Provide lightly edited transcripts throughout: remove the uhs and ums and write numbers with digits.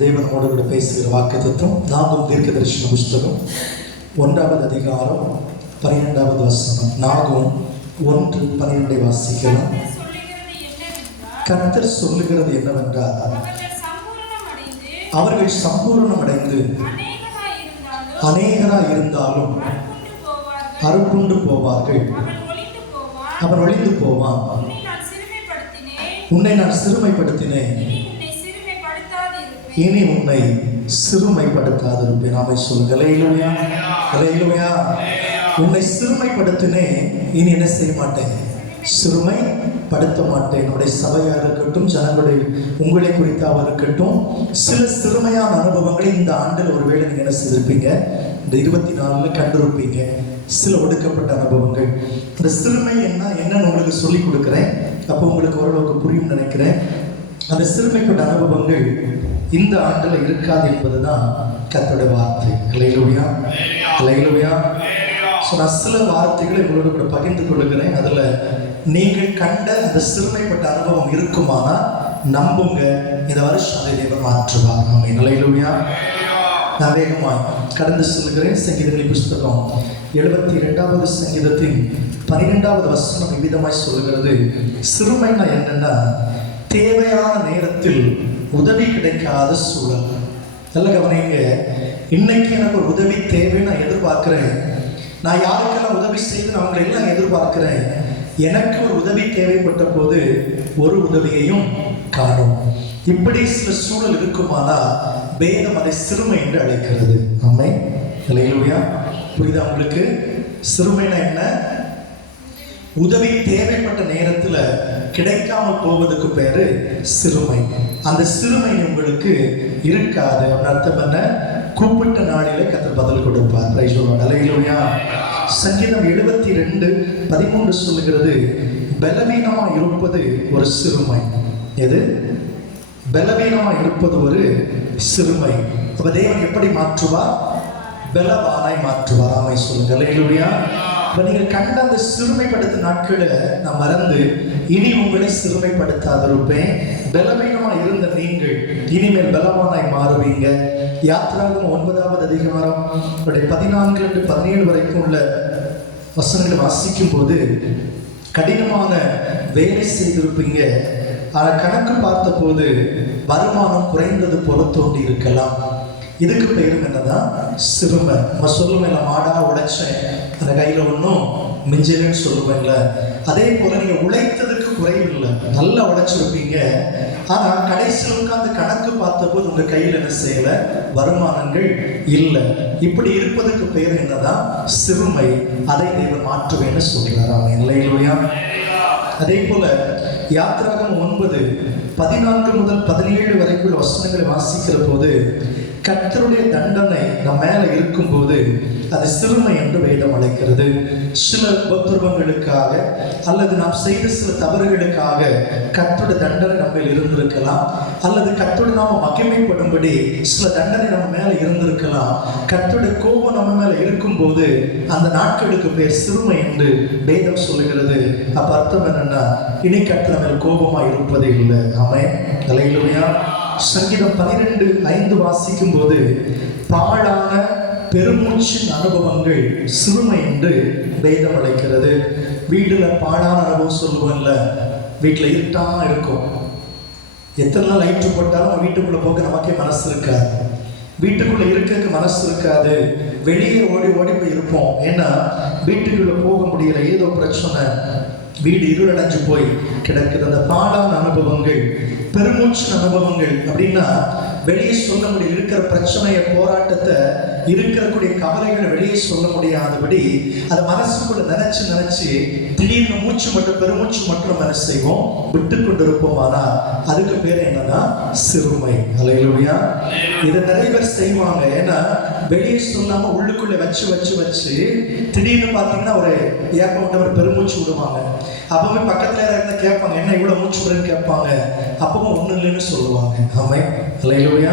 தேவனோடு கூட பேசுகிற வாக்குத்தத்தம் நாகும் தீர்க்க தரிசன புஸ்தகம் 1வது அதிகாரம் 12வது வசனம். நாகும் 1:12 வாசிக்கலாம். கர்த்தர் சொல்லுகிறது என்னவென்றால், அவர்கள் சம்பூரணம் அடைந்து அநேகராய் இருந்தாலும் அறுப்புண்டு போவார்கள். அவன் ஒளிந்து போவான். உன்னை நான் சிறுமைப்படுத்தினேன், இனி உன்னை சிறுமைப்படுத்தாதிருப்பேன். நாமே சொல்லுங்க. அல்லேலூயா, அல்லேலூயா. உன்னை சிறுமைப்படுத்தினேன், இனி என்ன செய்ய மாட்டேன், சிறுமைப்படுத்த மாட்டேன். நம்முடைய சபையா இருக்கட்டும், ஜனங்களுடைய உங்களை குறித்தாக இருக்கட்டும், சில சிறுமையான அனுபவங்களை இந்த ஆண்டில் ஒருவேளை நீங்க என்ன செய்திருப்பீங்க, இந்த 24 கண்டிருப்பீங்க. சில ஒடுக்கப்பட்ட அனுபவங்கள். இந்த சிறுமை என்னன்னு உங்களுக்கு சொல்லிக் கொடுக்குறேன். அப்போ உங்களுக்கு ஓரளவுக்கு புரியும் நினைக்கிறேன். அந்த சிறுமைப்பட்ட அனுபவங்கள் இந்த ஆண்டில் இருக்காது என்பதுதான் கர்த்தருடைய வார்த்தை. அல்லேலூயா, அல்லேலூயா. நான் சில வார்த்தைகளை உங்களோட கூட பகிர்ந்து கொள்ளுகிறேன். அதில் நீங்கள் கண்ட அந்த சிறுமைப்பட்ட அனுபவம் இருக்குமானா நம்புங்க, இந்த வருஷம் அதை தேவன் மாற்றுவார். ஆமென். அல்லேலூயா. நான் வேகமாக கடந்து சொல்லுகிறேன். சங்கீதங்களின் புஸ்தகம் 72வது சங்கீதத்தின் 12வது வசனம் விவிதமாய் சொல்லுகிறது. சிறுமைனா என்னன்னா, தேவையான நேரத்தில் உதவி கிடைக்காத சூழல். நல்ல கவனிங்க. இன்னைக்கு எனக்கு ஒரு உதவி தேவை, நான் எதிர்பார்க்கிறேன். நான் யாருக்கெல்லாம் உதவி செய்து அவங்களை எல்லாம் எதிர்பார்க்கிறேன். எனக்கு ஒரு உதவி தேவைப்பட்ட போது ஒரு உதவியையும் காணும். இப்படி சில சூழல் இருக்குமானா வேதம் அதை சிறுமை என்று அழைக்கிறது. ஆமென். அல்லேலூயா. புரியுதா உங்களுக்கு? சிறுமைனா என்ன? உதவி தேவைப்பட்ட நேரத்தில் கிடைக்காமல் போவதுக்கு பேரு சிறுமை. அந்த சிறுமை உங்களுக்கு இருக்காது. அர்த்தம் என்ன? கூப்பிட்ட நாளிலே கர்த்தர் பதில் கொடுப்பார். அல்லேலூயா. சங்கீதம் 72:13 சொல்லுகிறது, பலவீனமா இருப்பது ஒரு சிறுமை. எது? பலவீனமா இருப்பது ஒரு சிறுமை. அப்ப தேவன் எப்படி மாற்றுவார்? பலவானாய் மாற்றுவார். ஆமை சொல்லுங்க. அல்லேலூயா. இப்ப நீங்கள் கண்ட அந்த சிறுமைப்படுத்த நாட்களை நான் மறந்து இனி உங்களை சிறுமைப்படுத்தாதிருப்பேன். பலவீனமா இருந்த நீங்கள் இனிமேல் பலவானாய் மாறுவீங்க. யாத்திராகமம் 9வது அதிகாரம் 14-17 வரைக்கும் உள்ள வசனங்களை வாசிக்கும் போது கடினமான வேலை செய்திருப்பீங்க. ஆனால் கணக்கு பார்த்த போது வருமானம் குறைந்தது போல தோண்டி இருக்கலாம். இதுக்கு பெயரும் என்னதான்? சிறுமை. நம்ம சொல்லுவேன், மாடா உழைச்சேன், அந்த கையில ஒன்றும் மிஞ்சலன்னு சொல்லுவேன்ல. அதே போல நீங்க உழைத்ததுக்கு குறைவில்லை, நல்லா உழைச்சிருப்பீங்க. ஆனா கடைசியில் உட்கார்ந்து கணக்கு பார்த்த போது உங்க கையில் என்ன செய்யல, வருமானங்கள் இல்லை. இப்படி இருப்பதற்கு பெயர் என்னதான்? சிறுமை. அதை தேவன் மாற்றுவேன்னு சொல்கிறார். அல்லேலூயா. அதே போல யாத்திராகமம் 9:14-17 வரைக்குள்ள வசனங்களை வாசிக்கிற போது கர்த்தருடைய தண்டனை நம் மேல இருக்கும் போது அது சிறுமை என்று வேதம் அழைக்கிறது. சில உபத்திரவங்களுக்காக அல்லது நாம் செய்த சில தவறுகளுக்காக கர்த்தருடைய தண்டனை நம்ம இருந்திருக்கலாம். அல்லது கர்த்தருடைய நாம மகிமைப்படும்படி சில தண்டனை நம்ம மேல இருந்திருக்கலாம். கர்த்தருடைய கோபம் நம்ம மேல இருக்கும் போது அந்த நாட்களுக்கு பேர் சிறுமை என்று வேதம் சொல்லுகிறது. அப்ப அர்த்தம் என்னன்னா, இனி கர்த்தர் மேல் கோபமா இருப்பதே இல்லை. ஆமென். அல்லேலூயா. சங்கீதம் 12:5 வாசிக்கும் போது பாழான பெருமூச்சின் அனுபவங்கள் சிறுமை என்று வேதம் அழைக்கிறது. வீட்டுல பாழான அனுபவம் சொல்லுவோம்ல, வீட்டுல இருட்டா இருக்கும், எத்தனை நாள் லைட்டு போட்டாலும் வீட்டுக்குள்ள போக நமக்கே மனசு இருக்காது. வீட்டுக்குள்ள இருக்க மனசு இருக்காது. வெளியே ஓடி ஓடி போய் இருப்போம். ஏன்னா வீட்டுக்குள்ள போக முடியல, ஏதோ பிரச்சனை, வீடு இருளடைஞ்சு போய் கிடக்குது. அந்த பாழான அனுபவங்கள், பெருமூச்சு அனுபவங்கள் அப்படின்னா வெளியே சொல்ல முடியும். இருக்கிற பிரச்சனைய, போராட்டத்தை, இருக்கக்கூடிய கவலைகளை வெளியே சொல்ல முடியாதபடி அதை மனசுக்குள்ள நினைச்சு திடீர்னு மூச்சு மட்டும், பெருமூச்சு மட்டும் என்ன செய்வோம், விட்டு கொண்டு இருப்போம். ஆனா அதுக்கு பேர் என்னன்னா சிறுமை. அல்லேலூயா. இதை நிறைய பேர் செய்வாங்க. ஏன்னா வெளியே சொல்லாம உள்ளுக்குள்ள வச்சு திடீர்னு பார்த்தீங்கன்னா ஒரு ஏப்பம், ஒரு பெருமூச்சு விடுவாங்க. அப்பவே பக்கத்துல யாராவது கேட்பாங்க, என்ன இவ்வளவு மூச்சு விடுன்னு கேட்பாங்க. அப்பவும் ஒண்ணு இல்லைன்னு சொல்லுவாங்க. ஆமென். அல்லேலூயா.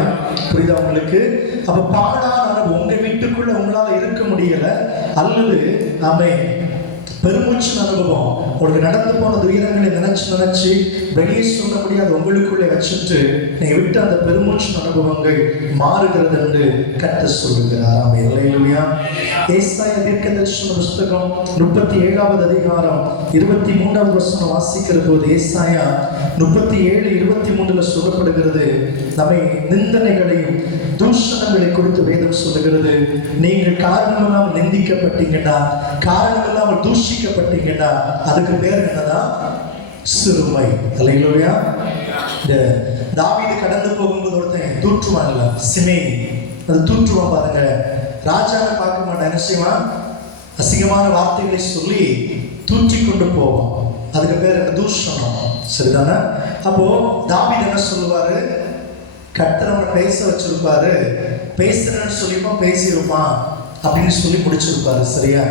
புரியுதா உங்களுக்கு? அப்ப பாழான உங்க வீட்டுக்குள்ள உங்களால இருக்க முடியல, அல்லது நாம பெருமூச்சின் அனுபவம். உங்களுக்கு நடந்து போன துயரங்களை நினைச்சு வெளியே சொல்ல முடியாத உங்களுக்குள்ளே வச்சுட்டு நீங்க விட்டு அந்த பெருமூச்சின் அனுபவங்கள் மாறுகிறது என்று கர்த்தர் சொல்லுகிறார். ஆமென். அல்லேலூயா. ஏசாயா தீர்க்கதரிசன புத்தகம் 37வது அதிகாரம் 23வது வசனம் வாசிக்கிற போது ஏசாயா 37:23 சொல்லப்படுகிறது, நம்மை நிந்தனைகளையும் தூஷணங்களை குறித்து வேதம் சொல்லுகிறது. நீங்கள் காரணமில்லாமல் நிந்திக்கப்பட்டீங்கன்னா, காரணமில்லாமல் தூஷிக்கப்பட்டீங்கன்னா அதுக்கு பேர் என்னதான்? சிறுமை. அல்லேலூயா. இந்த தாவீது கடந்து போகும்போது ஒருத்தன் தூற்றுவான்ல, சிமே, அது தூற்றுவான் பாருங்க. ராஜாவை பார்க்க மாட்டான், என்ன செய்வான்? அசிங்கமான வார்த்தைகளை சொல்லி தூற்றி கொண்டு போவான். அதுக்கு பேர் என்ன? தூஷணம். சரிதானே? அப்போ தாவீது என்ன சொல்லுவாரு? கர்த்தர் அவனை பேச வச்சிருப்பாரு, பேசுறேன்னு சொல்லிப்பான், பேசியிருப்பான் அப்படின்னு சொல்லி முடிச்சிருப்பாரு. சரியா?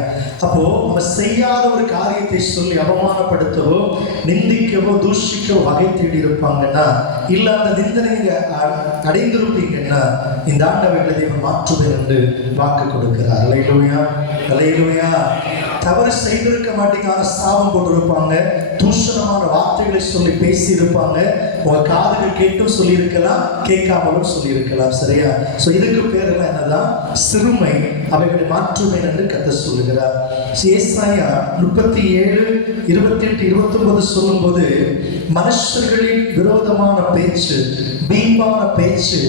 அப்போ நம்ம செய்யாத ஒரு காரியத்தை சொல்லி அவமானப்படுத்தவோ நிந்திக்கவோ தூஷிக்கவோ வகை தேடி இருப்பாங்கன்னா, இல்ல அந்த நிந்தனைங்க அடைந்திருப்பீங்கன்னா இந்த ஆண்டவர்களை தேவன் மாற்றுவேன் என்று வாக்கு கொடுக்கிறார். அல்லேலூயா. அல்லேலூயா. தவறு செய்திருக்க மாட்டேங்கான சாபம் போட்டிருப்பாங்க, தூஷணமான வார்த்தைகளை சொல்லி பேசி இருப்பாங்க, உங்க காதுகள் கேட்டும் சொல்லியிருக்கலாம், கேட்காமலும் சொல்லியிருக்கலாம். சரியா? சோ இதுக்கு பேர் எல்லாம் என்னதான்? சிறுமை. அவைகளை மாற்றுவேன் என்று கர்த்தர் சொல்லுகிறார். ஏசாயா 37:28-29 சொல்லும்போது, மனுஷர்களின் விரோதமான பேச்சு, வீம்பான பேச்சு,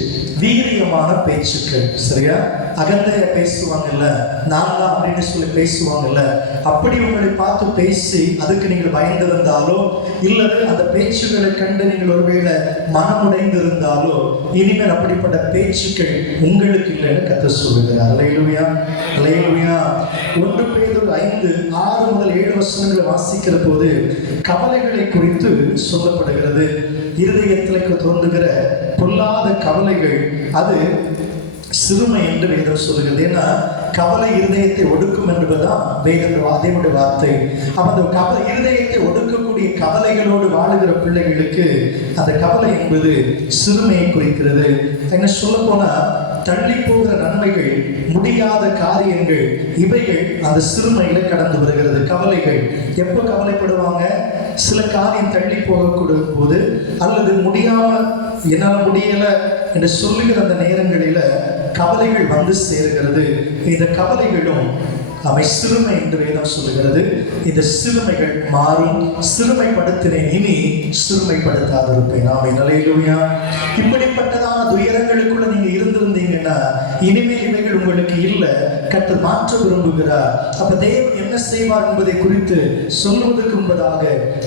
வீரியமான பேச்சுக்கள். சரியா? அகந்தைய பேசுவாங்கல்ல, நான் தான் அப்படின்னு சொல்லி பேசுவாங்கல்ல, அப்படி உங்களை பார்த்து பேசி அதுக்கு நீங்கள் பயந்திருந்தாலோ இல்லது அந்த பேச்சுகளை கண்டு நீங்கள் ஒருவேளை மனமுடைந்திருந்தாலோ இனிமேல் அப்படிப்பட்ட பேச்சுக்கள் உங்களுக்கு இல்லைன்னு கர்த்தர் சொல்லுகிறார். அல்லேலூயா. அல்லேலூயா. 1 பேதுரு 5:6-7 வசனங்களை வாசிக்கிற போது கவலைகளை குறித்து சொல்லப்படுகிறது. இருதயத்திற்கு தோன்றுகிற பொல்லாத கவலைகள் அது சிறுமை என்று வேதம் சொல்லுகிறது. ஏன்னா கவலை இருதயத்தை ஒடுக்கும் என்பதுதான் தேவனுடைய வார்த்தை. அந்த இருதயத்தை ஒடுக்கக்கூடிய கவலைகளோடு வாழுகிற பிள்ளைகளுக்கு அந்த கவலை என்பது சிறுமையை குறிக்கிறது. என்ன சொல்ல போனா, தள்ளி போகிற நன்மைகள், முடியாத காரியங்கள், இவைகள் அந்த சிறுமையில கடந்து வருகிறது. கவலைகள் எப்போ கவலைப்படுவாங்க? சில காரியம் தள்ளி போகக்கூடிய போது, அல்லது முடியாம என்னால் முடியல என்று சொல்லுகிற அந்த நேரங்களில கவலைகள் வந்து சேருகிறது. இந்த கவலைகளும் அவை சிறுமை என்று வேதம் சொல்லுகிறது. இந்த சிறுமைகள் மாறும். சிறுமைப்படுத்தினேன், இனி சிறுமைப்படுத்தாதிருப்பேன். ஆமென். அல்லேலூயா. இப்படிப்பட்டதான துயரங்களுக்குள்ள நீங்க இருந்திருந்தீங்கன்னா இனிமேல் இவைகள் உங்களுக்கு இல்லை, கர்த்தர் மாற்ற விரும்புகிறார். அப்ப தேவன் என்ன செய்வார் என்பதை குறித்து சொல்வதற்கு முன்பதாக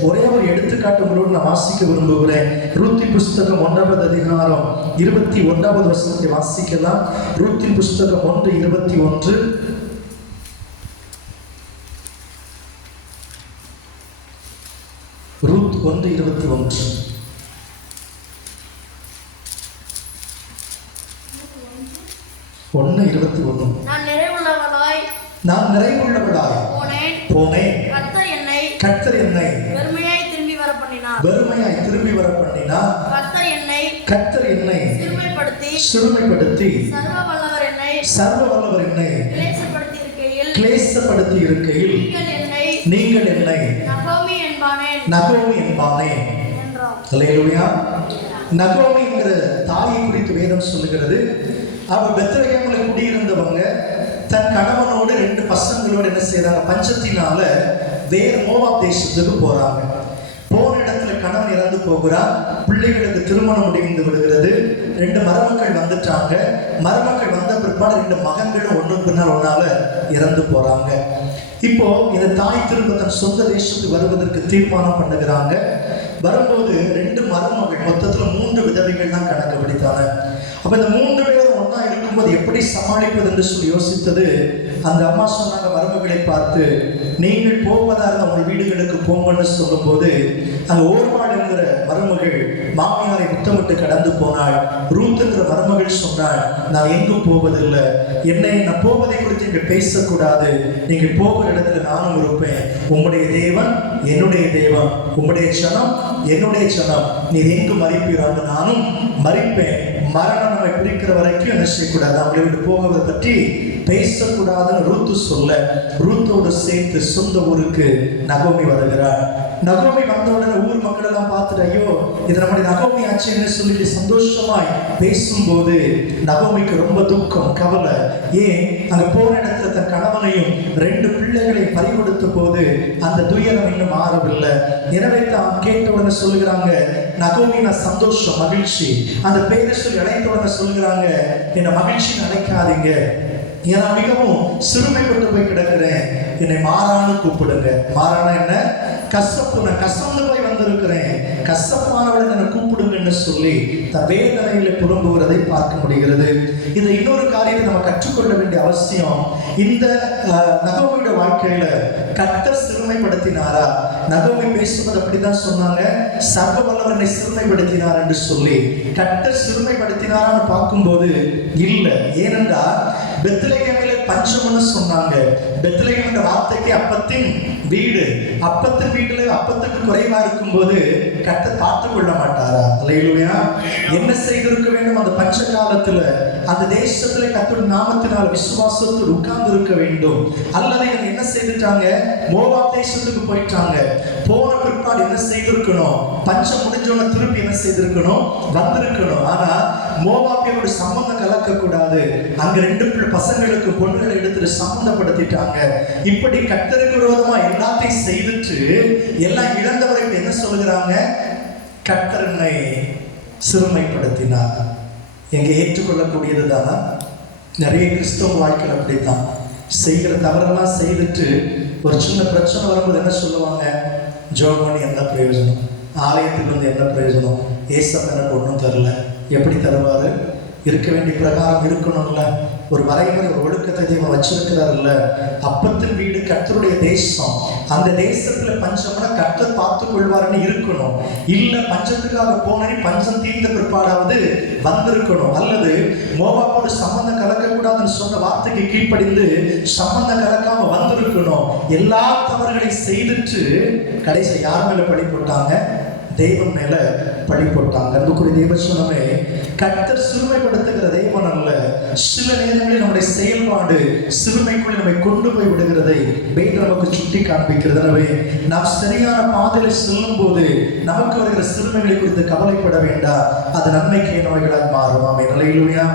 ஒரே ஒரு எடுத்துக்காட்டு உங்களோடு நான் வாசிக்க விரும்புகிறேன். ரூத்தின் புஸ்தகம் 1வது அதிகாரம் 21வது வசனத்தை வாசிக்கலாம். ரூத்தின் புஸ்தகம் 1:21. ரூத் 1:21. நான் நிறைவுள்ளவளாய் போனேன். கர்த்தர் என்னை வெறுமையாய் திரும்பி வர பண்ணினார். கர்த்தர் என்னை சிறுமைப்படுத்தி சர்வ வல்லவர் என்னை கிளேசப்படுத்தி இருக்கையில் நீங்கள் என்னை நகோமி என்பானேன். அல்லேலூயா. நகோமி என்கிற தாயை குறித்து வேதம் சொல்லுகிறது. அவள் பெத்லகேம்ல குடியிருந்தவங்க தன் கணவனோடு 2 பசங்களோடு என்ன செய்யறாங்க? பஞ்சத்தினால வேறு மோவாப் தேசத்துக்கு போறாங்க. போன இடத்துல கணவன் இறந்து போகிறார். பிள்ளைகளுக்கு திருமணம் முடிந்து விடுகிறது. 2 மருமக்கள் வந்துட்டாங்க. மருமக்கள் வந்த பிற்பாடு 2 மகன்களும் ஒன்று பின்னால் ஒன்னால இறந்து போறாங்க. இப்போ இந்த தாய் திரும்ப தன் சொந்த தேசத்துக்கு வருவதற்கு தீர்மானம் பண்ணுகிறாங்க. வரும்போது 2 மருமகள், மொத்தத்துல 3 விதவைகள் தான் கணக்கு பிடித்தாங்க. அப்ப இந்த 3 பேரும் ஒன்னா இருக்கும்போது எப்படி சமாளிப்பது என்று சொல்லி யோசித்தது. அந்த அம்மா சொன்னாங்க மருமகளை பார்த்து, நீங்கள் போவதா இருந்த உங்கள் வீடுகளுக்கு போங்கன்னு சொல்லும் போது அங்க ஓர்மாள் என்கிற மருமகள் மாமியாரை முத்தமிட்டு கடந்து போனாள். ரூத் என்கிற மருமகள் சொன்னாள், நான் எங்கும் போவதில்லை, நான் போவதை குறித்து இங்க பேசக்கூடாது, நீங்க போகிற இடத்துல நானும் இருப்பேன். உங்களுடைய தேவன் என்னுடைய தேவன், உங்களுடைய சனம் என்னுடைய சனம், நீர் எங்கு மறிப்பீராங்க நானும் மறிப்பேன். மரணம் நம்மை பிரிக்கிற வரைக்கும் என்ன செய்யக்கூடாது, அவங்களை விட்டு போவதை பற்றி பேசக்கூடாதுன்னு ரூத்து சொல்ல, ரூத்தோடு சேர்த்து சொந்த ஊருக்கு நகோமி வருகிறார். நகோமி வந்த உடனே ஊர் மக்கள் எல்லாம் பார்த்துட்டு, ஐயோ இது நம்முடைய நகோமி ஆச்சுன்னு சொல்லிட்டு சந்தோஷமாய் பேசும்போது நகோமிக்கு ரொம்ப துக்கம், கவலை. ஏன்? அங்க போன இடத்துல தன் கணவனையும் 2 பிள்ளைகளையும் பறிகொடுத்த போது அந்த துயரம் இன்னும் மாறவில்லை. எனவே தான் கேட்ட உடனே சொல்லுகிறாங்க, நகோமி நான் சந்தோஷம், மகிழ்ச்சி. அந்த பேரை சொல்லி அழைத்த உடனே சொல்லுகிறாங்க, என்னை மகிழ்ச்சின்னு அழைக்காதீங்க, ஏன்னா மிகவும் சிறுமைப்பட்டு போய் கிடக்கிறேன், என்னை மாறான்னு கூப்பிடுங்க. மாறானா என்ன? கசப்பு, நான் கசந்து போய் வந்திருக்கிறேன், கசப்பானவளை என்னை கூப்பிடுங்கன்னு சொல்லி தன் வேதனைகளை புலம்புகிறதை பார்க்க முடிகிறது. இது இன்னொரு காரியத்தை நம்ம கற்றுக்கொள்ள வேண்டிய அவசியம். இந்த நகோமியோட வாழ்க்கையில கர்த்தர் சிறுமைப்படுத்தினாரா? நகோமி பேசுவது அப்படிதான் சொன்னாங்க, சர்வ வல்லவரை சிறுமைப்படுத்தினார் என்று சொல்லி. கர்த்தர் சிறுமைப்படுத்தினாரான்னு பார்க்கும்போது இல்லை. ஏனென்றால் பெத்லகேமிலே பஞ்சம்னு சொன்னாங்க. பெத்லகேம் என்ற வார்த்தைக்கு அப்பத்தின் வீடு. அப்பத்தின் வீட்டுல அப்பத்துக்கு குறைவா இருக்கும் போது கர்த்தர் பார்த்துக் கொள்ள மாட்டாரா? அல்லேலூயா. என்ன செய்திருக்க வேண்டும் அந்த பஞ்ச காலத்துல? அந்த தேசத்துல கர்த்தருடைய நாமத்தினால் விசுவாசத்தில் உட்கார்ந்து இருக்க வேண்டும். அல்லது இவங்க என்ன செய்துட்டாங்க? மோவாப் தேசத்துக்கு போயிட்டாங்க. போன பிற்பாடு என்ன செய்திருக்கணும்? பஞ்சம் முடிஞ்சோன்னு திருப்பி என்ன செய்திருக்கணும்? வந்திருக்கணும். ஆனா மோவாபியோட சம்பந்தம் கலக்க கூடாது. அங்க 2 பசங்களுக்கு பொண்ணுகளை எடுத்துட்டு சம்பந்தப்படுத்திட்டாங்க. இப்படி கர்த்தருக்கு விரோதமா எல்லாத்தையும் செய்துட்டு எல்லாம் இழந்தவர்கள் என்ன சொல்லுகிறாங்க? கர்த்தர் என்னை சிறுமைப்படுத்தினார். எங்க ஏற்றுக்கொள்ளக்கூடியது தானா? நிறைய கிறிஸ்தவ வாழ்க்கையில் அப்படித்தான். செய்கிற தவறெல்லாம் செய்துட்டு ஒரு சின்ன பிரச்சனை வரும்போது என்ன சொல்லுவாங்க? ஜோம் பண்ணி என்ன பிரயோஜனம்? ஆலயத்துக்கு வந்து என்ன பிரயோஜனம்? ஏசப்ப எனக்கு ஒன்றும் தரல. எப்படி தருவாரு? இருக்க வேண்டிய பிரகாரம் இருக்கணும்ல. ஒரு வரைமுறை, ஒரு ஒழுக்கத்தை தேவன் வச்சிருக்கிறாருல்ல. அப்பத்தின் வீடு கர்த்தருடைய தேசம். அந்த தேசத்துல பஞ்சம்னா கர்த்தர் பார்த்துக் கொள்வாருன்னு இருக்கணும். இல்ல பஞ்சத்துக்காக போனே பஞ்சம் தீர்ந்த பிற்பாடாவது வந்திருக்கணும். அல்லது மோவாப்போடு சம்பந்தம் கலக்கக்கூடாதுன்னு சொன்ன வார்த்தைக்கு கீழ்ப்படிந்து சம்பந்தம் கலக்காம வந்திருக்கணும். எல்லா தவறுகளையும் செய்துட்டு கடைசி யார் மேல பழி போட்டாங்க? தெய்வம் மேல பழி போட்டாங்க. அன்புக்குரிய தேவசனமே, கர்த்தர் சிறுமைப்படுத்துகிற தெய்வம் அல்ல. சில நேரங்களில் நம்முடைய செயல்பாடு சிறுமைக்குள் நம்மை கொண்டு போய் விடுகிறதை வேதம் நமக்கு சுட்டி காண்பிக்கிறது. எனவே நாம் சரியான பாதையில செல்லும் போது நமக்கு வருகிற சிறுமைகளை குறித்து கவலைப்பட வேண்டாம். அது நன்மைக்கு நோய்களாக மாறும். ஆமென். அல்லேலூயா.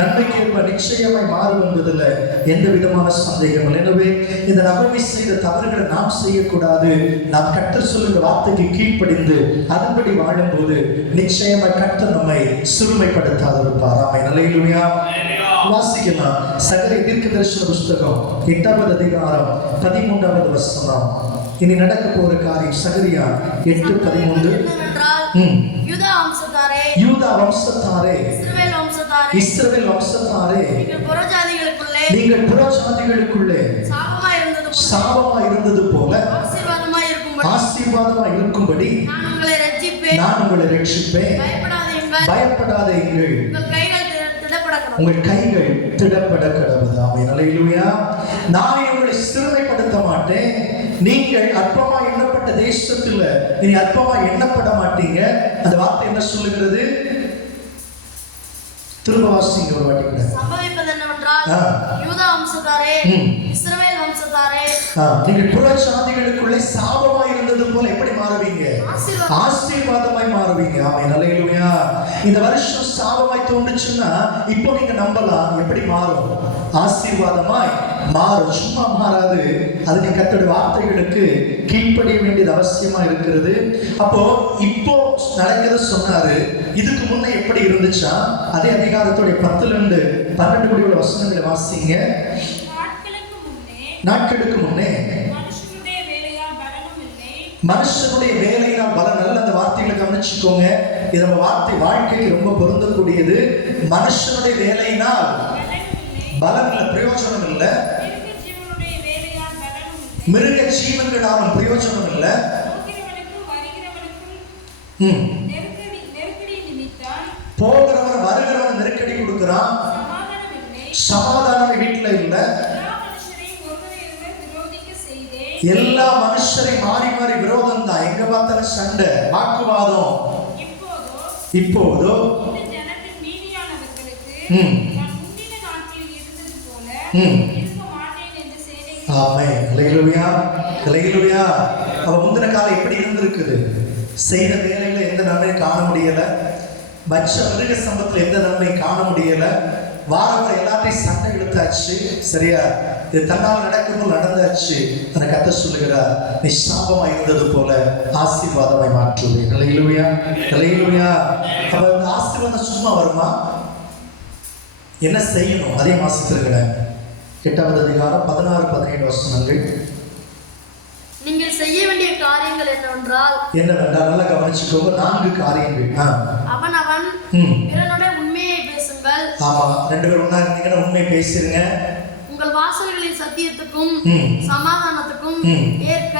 நன்மைக்கு நிச்சயமாய் மாறும் என்பதில் எந்த விதமான சந்தேகம். எனவே இந்த நகோமி செய்த தவறுகளை நாம் செய்யக்கூடாது. நாம் கர்த்தர் சொல்லுகிற வார்த்தைக்கு கீழ்ப்படிந்து அதன்படி வாழும்போது நிச்சயமாய் கர்த்தர் நம்மை சிறுமைப்படுத்தாதிருப்பார். ஆமென். அல்லேலூயா. வாசிக்கலாம். சகரியா தீர்க்கதரிசன புஸ்தகம் 8வது அதிகாரம் 13வது வசனம். இனி நடக்க போற காரியம் சகரியா 8:13. யூதா வம்சத்தாரே, இஸ்ரவேல் வம்சத்தாரே, நீங்கள் புறஜாதிகளுக்குள்ளே சாபமாய் இருந்தது போல ஆசீர்வாதமாய் இருக்கும்படி நான் உங்களை ரட்சிப்பேன். பயப்படாதீர்கள், உங்கள் கைகள் திடப்பட கடவுது. ஆமென். அல்லேலூயா. நான் உங்களை சிறுமைப்படுத்த மாட்டேன். நீங்கள் அற்பமா எண்ணப்பட்ட தேசத்துல இனி அற்பமா எண்ணப்பட மாட்டீங்க. அந்த வார்த்தை என்ன சொல்லுகிறது? திரும்ப வாசிங்க ஒரு வாட்டி கூட. சம்பவிப்பது என்னவென்றால், யூதா வம்சத்தாரே, இஸ்ரவேல் வம்சத்தாரே, நீங்கள் புறஜாதிகளுக்குள்ளே சாபமாய் இருந்தது போல எப்படி மாறுவீங்க? ஆசீர்வாதமாய் மாறுவீங்க. ஆமென். அல்லேலூயா. இந்த வருஷம் சாபமாய் தோன்றுச்சுன்னா இப்போ நீங்க நம்பலாம். எப்படி மாறும்? ஆசீர்வாதமாய் மாறும். சும்மா மாறாது. அதுக்கு கர்த்தருடைய வார்த்தைகளுக்கு கீழ்ப்படிய வேண்டியது அவசியமா இருக்கிறது. அப்போ இப்போ நடக்கிறது சொன்னாரு. இதுக்கு முன்ன எப்படி இருந்துச்சா? அதே அதிகாரத்துடைய 10-12 முடிவுள்ள வசனங்களை வாசிங்க. நாட்களுக்கு முன்னே மனுஷனுடைய வேலையால் பலன் அல்ல. அந்த வார்த்தைகளை கவனிச்சுக்கோங்க. இது நம்ம வார்த்தை வாழ்க்கைக்கு ரொம்ப பொருந்தக்கூடியது. மனுஷனுடைய வேலையினால் பலன் இல்லை, பிரயோஜனம் இல்லை. மிருக ஜீவன்களாலும் பிரயோஜனம் இல்லை. போகிறவன் வருகிறவன் நெருக்கடி கொடுக்கிறான். சமாதானம் வீட்டுல இல்லை. எல்லா மனுஷரையும் மாறி மாறி விரோதம் தான். எங்க பார்த்தாலும் சண்டை, வாக்குவாதம். இப்போதோ இருக்க மாட்டேன் என்று செய்தேன். ஆமென். ஹல்லேலூயா. ஹல்லேலூயா. அவ முந்தின காலம் எப்படி இருந்திருக்குது? செய்த வேலையில எந்த நன்மையும் காண முடியல, மற்ற மிருக சம்பத்துல எந்த நன்மையும் காண முடியல, வாரத்தை எல்லாத்தையும் சண்டை இழுத்தாச்சு. சரியா? இது தன்னால் நடக்கும்போது நடந்தாச்சு. அந்த கத்த சொல்லுகிறார், நீ சாபமா இருந்தது போல ஆசீர்வாதமாய் மாற்றுவேன். ஹல்லேலூயா. ஹல்லேலூயா. அப்ப அந்த ஆசீர்வாதம் சும்மா வருமா? என்ன செய்யணும்? அதே வாசித்திருக்கிறேன். 8வது அதிகாரம் 16-17 வசனங்கள். நீங்கள் செய்ய வேண்டிய காரியங்கள் என்னவென்றால் நல்லா கவனிச்சுக்கோங்க. 4 காரியங்கள். அவனவன் பிறனுடைய உண்மையை பேசுங்கள். ஆமா, 2 பேர் ஒண்ணா இருந்தீங்கன்னா உண்மை பேசுறீங்க. உங்கள் வாசல்களில் சத்தியத்துக்கும் சமாதானத்துக்கும் ஏற்க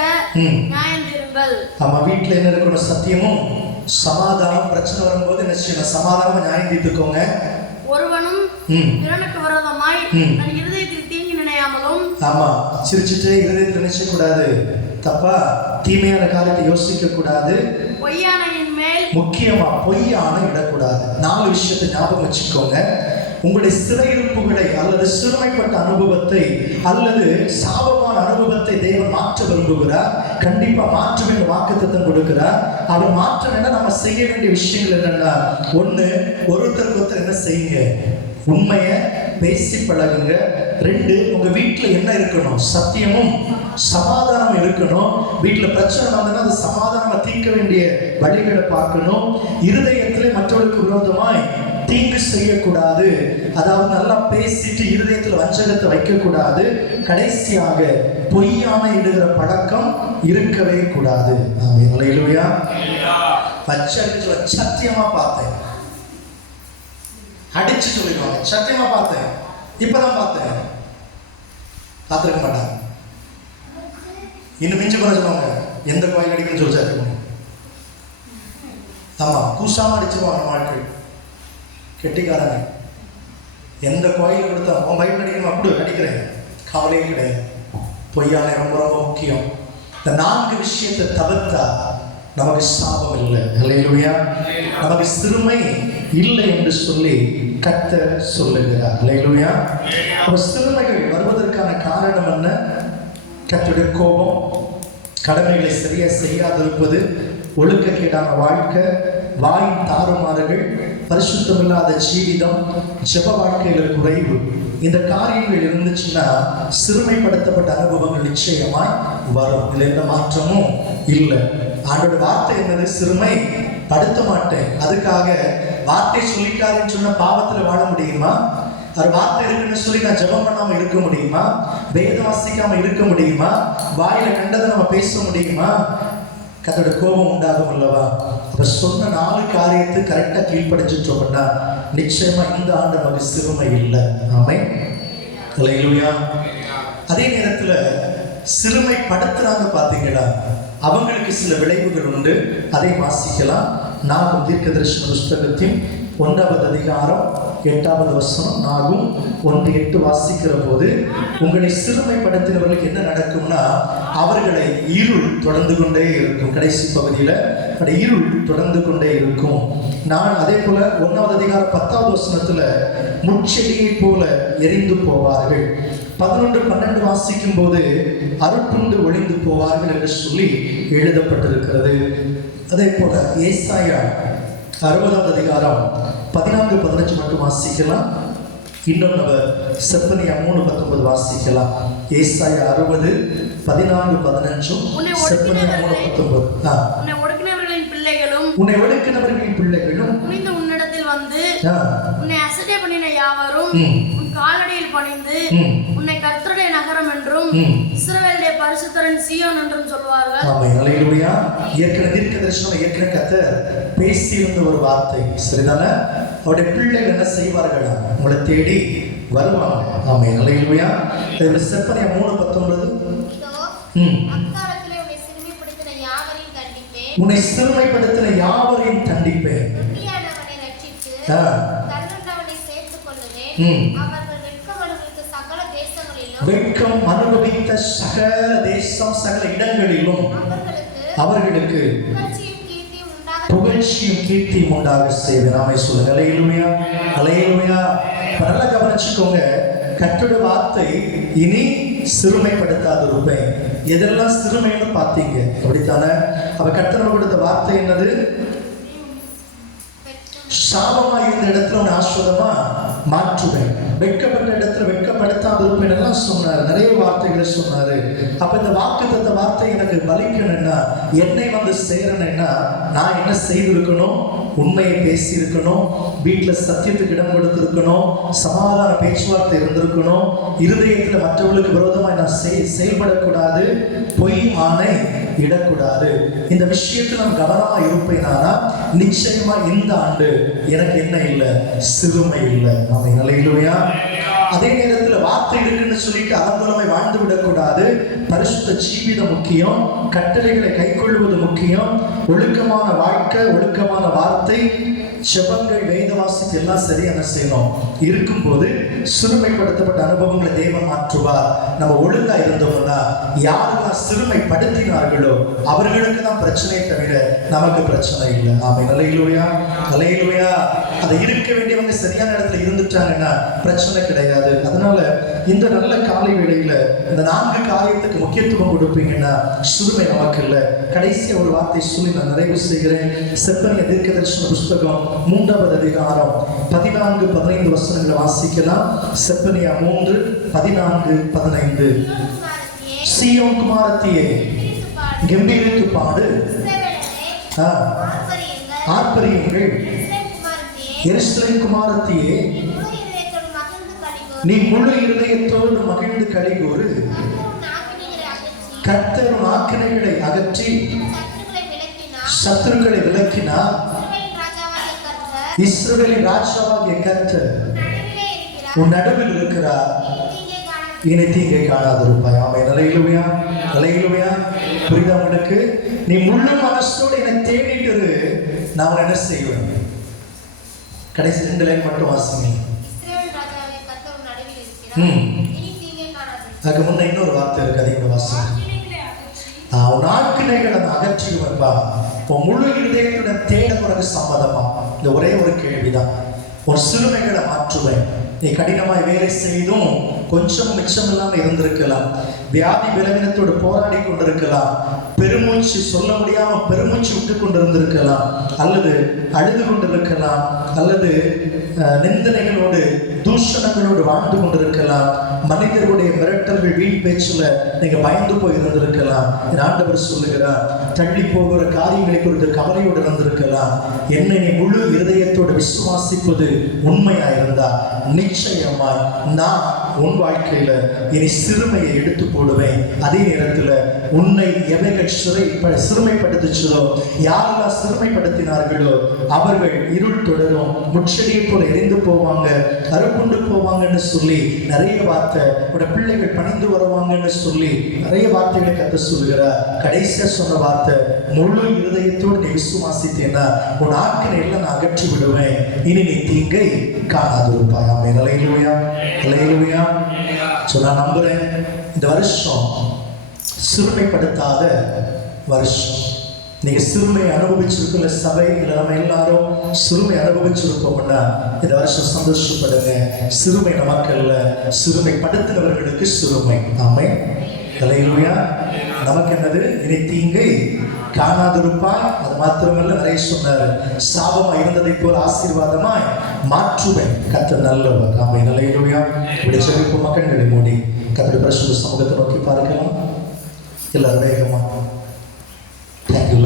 நியாயம் தீருங்கள். ஆமா, வீட்டுல என்ன இருக்கணும்? சத்தியமும் சமாதானம். பிரச்சனை வரும்போது என்ன செய்யணும்? சமாதானமா நியாயம் தீர்த்துக்கோங்க. ஒருவனும் பிறனுக்கு விரோதமாய் தன் இருதயத்தில் தீங்கி நினையாமலும். ஆமா, சிரிச்சுட்டு இருதயத்தில் நினைச்ச கூடாது. தப்பா தீமையான காரியத்தை யோசிக்க கூடாது. பொய்யானையின் மேல் முக்கியமா பொய்யான இடக்கூடாது. 4 விஷயத்தை ஞாபகம் வச்சுக்கோங்க. உங்களுடைய சிறையிருப்புகளை அல்லது சிறுமைப்பட்ட அனுபவத்தை அல்லது சாபமான அனுபவத்தை தேவன் மாற்ற விரும்புகிறார். கண்டிப்பா மாற்றம் என்ற வாக்குத்தத்தம் கொடுக்கிறார். அவர் மாற்றம் என்ன? நம்ம செய்ய வேண்டிய விஷயங்கள் என்னன்னா, 1, ஒருத்தருக்கு ஒருத்தர் என்ன செய்யுங்க? உண்மையை பேசி பழகுங்க. 2, உங்க வீட்டுல என்ன இருக்கணும்? சத்தியமும் சமாதானம் இருக்கணும். வீட்டுல பிரச்சனை வந்ததுன்னா அது சமாதானமா தீர்க்க வேண்டிய வழிகளை பார்க்கணும். இருதயத்திலே மற்றவர்களுக்கு விரோதமாய் தீங்கு செய்யக்கூடாது. அதாவது நல்லா பேசிட்டு இருதயத்தில் வஞ்சகத்தை வைக்க கூடாது. கடைசியாக பொய்யான இடுகிற பழக்கம் இருக்கவே கூடாது. ஹல்லேலூயா. பச்சரிச்சு சத்தியமா பார்த்தேன், அடிச்சு சொல்லிடுவாங்க. சத்தியமா பார்த்தேன், இப்பதான் பார்த்தேன். பார்த்துருக்க மாட்டாங்க. இன்னும் மிஞ்சி பண்ண சொல்லுவாங்க, எந்த கோயில் அடிக்கணும்னு சொல்லி சேர்த்துக்கணும். ஆமா, கூசாம அடிச்சிருவாங்க வாழ்க்கை. கெட்டிக்காரங்க எந்த கோயில் கொடுத்தா உன் பைபிள் அடிக்கணும், அப்படி அடிக்கிறேன், கவலையே கிடையாது. பொய்யான ரொம்ப ரொம்ப முக்கியம். இந்த 4 விஷயத்தை தவிர்த்தா நமக்கு சாபம் இல்லை. ஹல்லேலூயா. நமக்கு சிறுமை இல்லை என்று சொல்லி கர்த்தர் சொல்லுகிறார். ஹல்லேலூயா. அப்ப சிறுமைகள் வருவதற்கான காரணம் என்ன? கர்த்தருடைய கோபம், கடமைகளை சரியா செய்யாதிருப்பது, ஒழுக்கக்கேடான வாழ்க்கை, வாயின் தாறுமாறுகள், பரிசுத்தமில்லாத ஜீவிதம், ஜெப வாழ்க்கையில குறைவு. இந்த காரியங்கள் இருந்துச்சுன்னா சிறுமைப்படுத்தப்பட்ட அனுபவங்கள் நிச்சயமாய் வரும். இதுல எந்த மாற்றமும் இல்லை. ஆண்டோட வார்த்தை என்னது? சிறுமை படுத்த மாட்டேன். அதுக்காக வார்த்தை சொல்லிட்டாருன்னு சொன்ன பாவத்துல வாழ முடியுமா? அவர் வார்த்தை இருக்குன்னு சொல்லி நான் ஜெபம் பண்ணாம இருக்க முடியுமா? வேதம் வாசிக்காம இருக்க முடியுமா? வாயில கண்டதை நம்ம பேச முடியுமா? கர்த்தருடைய கோபம் உண்டாகும் அல்லவா? அப்ப சொன்ன 4 காரியத்தை கரெக்டா கீழ்ப்படிச்சுட்டோம்னா நிச்சயமா இந்த ஆண்டு நமக்கு சிறுமை இல்லை. ஆமென். ஹல்லேலூயா. அதே நேரத்துல சிறுமைப்படுத்துறாங்க பாத்தீங்களா, அவங்களுக்கு சில விளைவுகள் உண்டு. அதை வாசிக்கலாம். நாகும் தீர்க்கதரிசன புஸ்தகத்தின் 1வது அதிகாரம் 8வது வசனம். நாகும் 1:8 வாசிக்கிற போது, உங்களை சிறுமைப்படுத்தினவர்களுக்கு என்ன நடக்கும்னா, அவர்களை இருள் தொடர்ந்து கொண்டே இருக்கும். கடைசி பகுதியில இருள் தொடர்ந்து கொண்டே இருக்கும். நான் அதே போல 1வது அதிகாரம் 10வது வசனத்துல, முட்செடியை போல எரிந்து போவார்கள். 11-12 வாசிக்கும் போது, அருட்டுண்டு ஒளிந்து போவார்கள் என்று சொல்லி எழுதப்பட்டிருக்கிறது. அதே போல ஏசாயா 60வது அதிகாரம் 14-15 மட்டும் வாசிக்கலாம். இன்னொன்று செப்பனியா 3:19 வாசிக்கலாம். ஏசாயா 60, 14-15, செப்பனியா 3:19. உன்னை ஒடுக்கினவர்களின் பிள்ளைகளும் உன்னிடத்தில் வந்து உன்னை அசட்டை பண்ணின யாவரும் உன் காலடியில் பணிந்து உன்னை கர்த்தருடைய நகரம் என்றும் இஸ்ரவேலுடைய பரிசுத்தரின் சீயோன் என்றும் சொல்வார்கள். ஆமென். ஹல்லேலூயா. ஏற்கனவே தீர்க்கதரிசனம் ஏற்கனவே கர்த்தர் பேசியிருந்த ஒரு வார்த்தை. சரிதானே? அவருடைய பிள்ளைகள் என்ன செய்வார்களா? உங்களை தேடி வருவாங்க. ஆமென். ஹல்லேலூயா. செப்பனியா 3:19. உன்னை சிறுமைப்படுத்தின யாவரையும் தண்டிப்பேன். வெட்கம் அனுபவித்த சகல தேசம், சகல இடங்களிலும் அவர்களுக்கு புகழ்ச்சியும் கீர்த்தியும் உண்டாக செய்வேன். நாமே சொல்லுங்க. ஹல்லேலூயா. ஹல்லேலூயா. நல்லா கவனிச்சுக்கோங்க. கர்த்தருடைய வார்த்தை இனி சிறுமைப்படுத்தாதிருப்பேன். எதெல்லாம் சிறுமைன்னு பார்த்தீங்க அப்படித்தானே? அவ கர்த்தர் கொடுத்த வார்த்தை என்னது? சாபமா இருந்த இடத்துல உன்னை ஆஸ்வதமா மாற்றுவேன், வெட்கப்பட்ட இடத்துல வெட்கப்படுத்தாம இருப்பேன் எல்லாம் சொன்னாரு. நிறைய வார்த்தைகளை சொன்னாரு. அப்ப இந்த வாக்குத்தத்த வார்த்தை எனக்கு பலிக்கணும்னா, என்னை வந்து சேரணும்னா நான் என்ன செய்திருக்கணும்? உண்மையை பேசி இருக்கணும், வீட்டுல சத்தியத்துக்கு இடம் கொடுத்திருக்கணும், சமாதான பேச்சுவார்த்தை இருந்திருக்கணும், இருதயத்துல மற்றவர்களுக்கு விரோதமாக நான் செயல்படக்கூடாது, பொய் ஆணை இடக்கூடாது. இந்த விஷயத்துல நான் கவனமா இருப்பேனானா நிச்சயமா இந்த ஆண்டு எனக்கு என்ன இல்லை? சிறுமை இல்லை. நாம நிலையிலுயா. அதே நேரத்தில் வார்த்தை இருக்குன்னு சொல்லிட்டு அலங்கோலமை வாழ்ந்து விடக்கூடாது. பரிசுத்த ஜீவிதம் முக்கியம், கட்டளைகளை கைக்கொள்வது முக்கியம், ஒழுக்கமான வாழ்க்கை, ஒழுக்கமான வார்த்தை, செபங்கள், வேத வாசிப்பு எல்லாம் சரி என்ன செய்யணும் இருக்கும்போது சிறுமைப்படுத்தப்பட்ட அனுபவங்களை தேவன் மாற்றுவார். நம்ம ஒழுங்கா இருந்தோம்னா யாரெல்லாம் சிறுமைப்படுத்தினார்களோ அவர்களுக்கு தான் பிரச்சனையை தவிர நமக்கு பிரச்சனை இல்லை. ஆமை நிலையிலுயா, நிலையிலுயா. அதை இருக்க வேண்டியவங்க சரியான இடத்துல இருந்துட்டாங்கன்னா பிரச்சனை கிடையாது. அதனால இந்த நல்ல காலை வேளையில இந்த 4 காரியத்துக்கு முக்கியத்துவம் கொடுப்பீங்கன்னா சிறுமை நமக்கு இல்லை. கடைசியா ஒரு வார்த்தை சொல்லி நான் நிறைவு செய்கிறேன். செப்பனிய தீர்க்கதரிசன புஸ்தகம் 3வது அதிகாரம் 14-15 வசனங்களை வாசிக்கலாம். செப்பனியா 3:14-15. சீயோன் குமாரத்தியே கம்பீரித்து பாடு, ஆர்ப்பரியுங்கள். எருசலேம் குமாரத்தியே நீ முழு இருதயத்தோடு மகிழ்ந்து களிகூறு. கர்த்தர் ஆக்கினைகளை அகற்றி சத்துருக்களை விலக்கினார். இஸ்ரவேலின் ராஜாவாகிய கர்த்தர் உன் நடுவில் இருக்கிறார், இனி தீங்கை காணாதிருப்பாய். ஆமை நிலையிலுமையா, நிலையிலுமையா. புரியுதா உங்களுக்கு? நீ முழு மனசோடு என்னை தேடிட்டு நான் என்ன செய்வேன்? கடைசி 2 லைன் மட்டும் வாசிங்க. அதுக்கு முன்ன இன்னொரு வார்த்தை இருக்கு, அதிக வாசிங்க. நாட்கிணைகளை அகற்றிடுவன்பா. உன் முழு இதயத்துடன் தேட உனக்கு சம்மதமா? இந்த ஒரே ஒரு கேள்விதான். ஒரு சிறுமைகளை மாற்றுவேன். நீ கடினமாய் வேலை செய்தும் கொஞ்சம் மிச்சம் இல்லாம இருந்திருக்கலாம், வியாதி பலவீனத்தோடு போராடி கொண்டிருக்கலாம், பெருமூச்சு சொல்ல முடியாம பெருமூச்சு விட்டு கொண்டிருந்திருக்கலாம், அல்லது அழுது கொண்டிருக்கலாம், அல்லது நிந்தனைகளோடு தூஷணங்களோடு வாழ்ந்து கொண்டிருக்கலாம், மனிதர்களுடைய மிரட்டல்கள் வீண் பேச்சுல நீங்க பயந்து போய் இருந்திருக்கலாம். ஆண்டவர் சொல்லுகிறார், தள்ளி போகிற காரியங்களை குறித்து கவலையோடு இருந்திருக்கலாம். என்னை நீ முழு இருதயத்தோடு விசுவாசிப்பது உண்மையா இருந்தா நிச்சயமாய் நான் உன் வாழ்க்கையில இனி சிறுமையை எடுத்து போடுவேன். அதே நேரத்தில் உன்னை எவைகள் சிறுமைப்படுத்துச்சதோ, யாரெல்லாம் சிறுமைப்படுத்தினார்களோ அவர்கள் இருள் தொடரும், முச்செடியை போல எரிந்து போவாங்க, அறுப்புண்டு போவாங்கன்னு சொல்லி நிறைய வார்த்தை, உட பிள்ளைகள் பணிந்து வருவாங்கன்னு சொல்லி நிறைய வார்த்தைகளை கத்த சொல்லுகிறார். கடைசியா சொன்ன வார்த்தை, முழு இருதயத்தோடு நீ விசுவாசித்தேன்னா உன் ஆக்கினை எல்லாம் நான் அகற்றி விடுவேன், இனி நீ தீங்கை காணாதிருப்பாய். ஆமென். அல்லேலூயா, அல்லேலூயா. நான் நம்புறேன் இந்த வருஷம் சிறுமைப்படுத்தாத வருஷம். நீங்க சிறுமை அனுபவிச்சிருக்கல, சபை நம்ம எல்லாரும் சிறுமை அனுபவிச்சிருப்போம்னா இந்த வருஷம் சந்தோஷப்படுங்க. சிறுமை நமக்கல்ல, சிறுமைப்படுத்தினவர்களுக்கு சிறுமை. ஆமென். அல்லேலூயா. நமக்கு என்னது? இனி தீங்கை காணாதிருப்பாய். அது மாத்திரமல்ல, நிறைய சொன்னாரு, சாபமா இருந்ததை போல ஆசீர்வாதமாய் மாற்றுவேன். கர்த்தர் நல்லவர். ஆமென். அல்லேலூயா. இப்படி செவிப்பு மக்கள்களை மூடி கர்த்தருடைய பரிசுத்த சமூகத்தை நோக்கி பார்க்கலாம். எல்லாரும் வேகமா. தேங்க்யூ.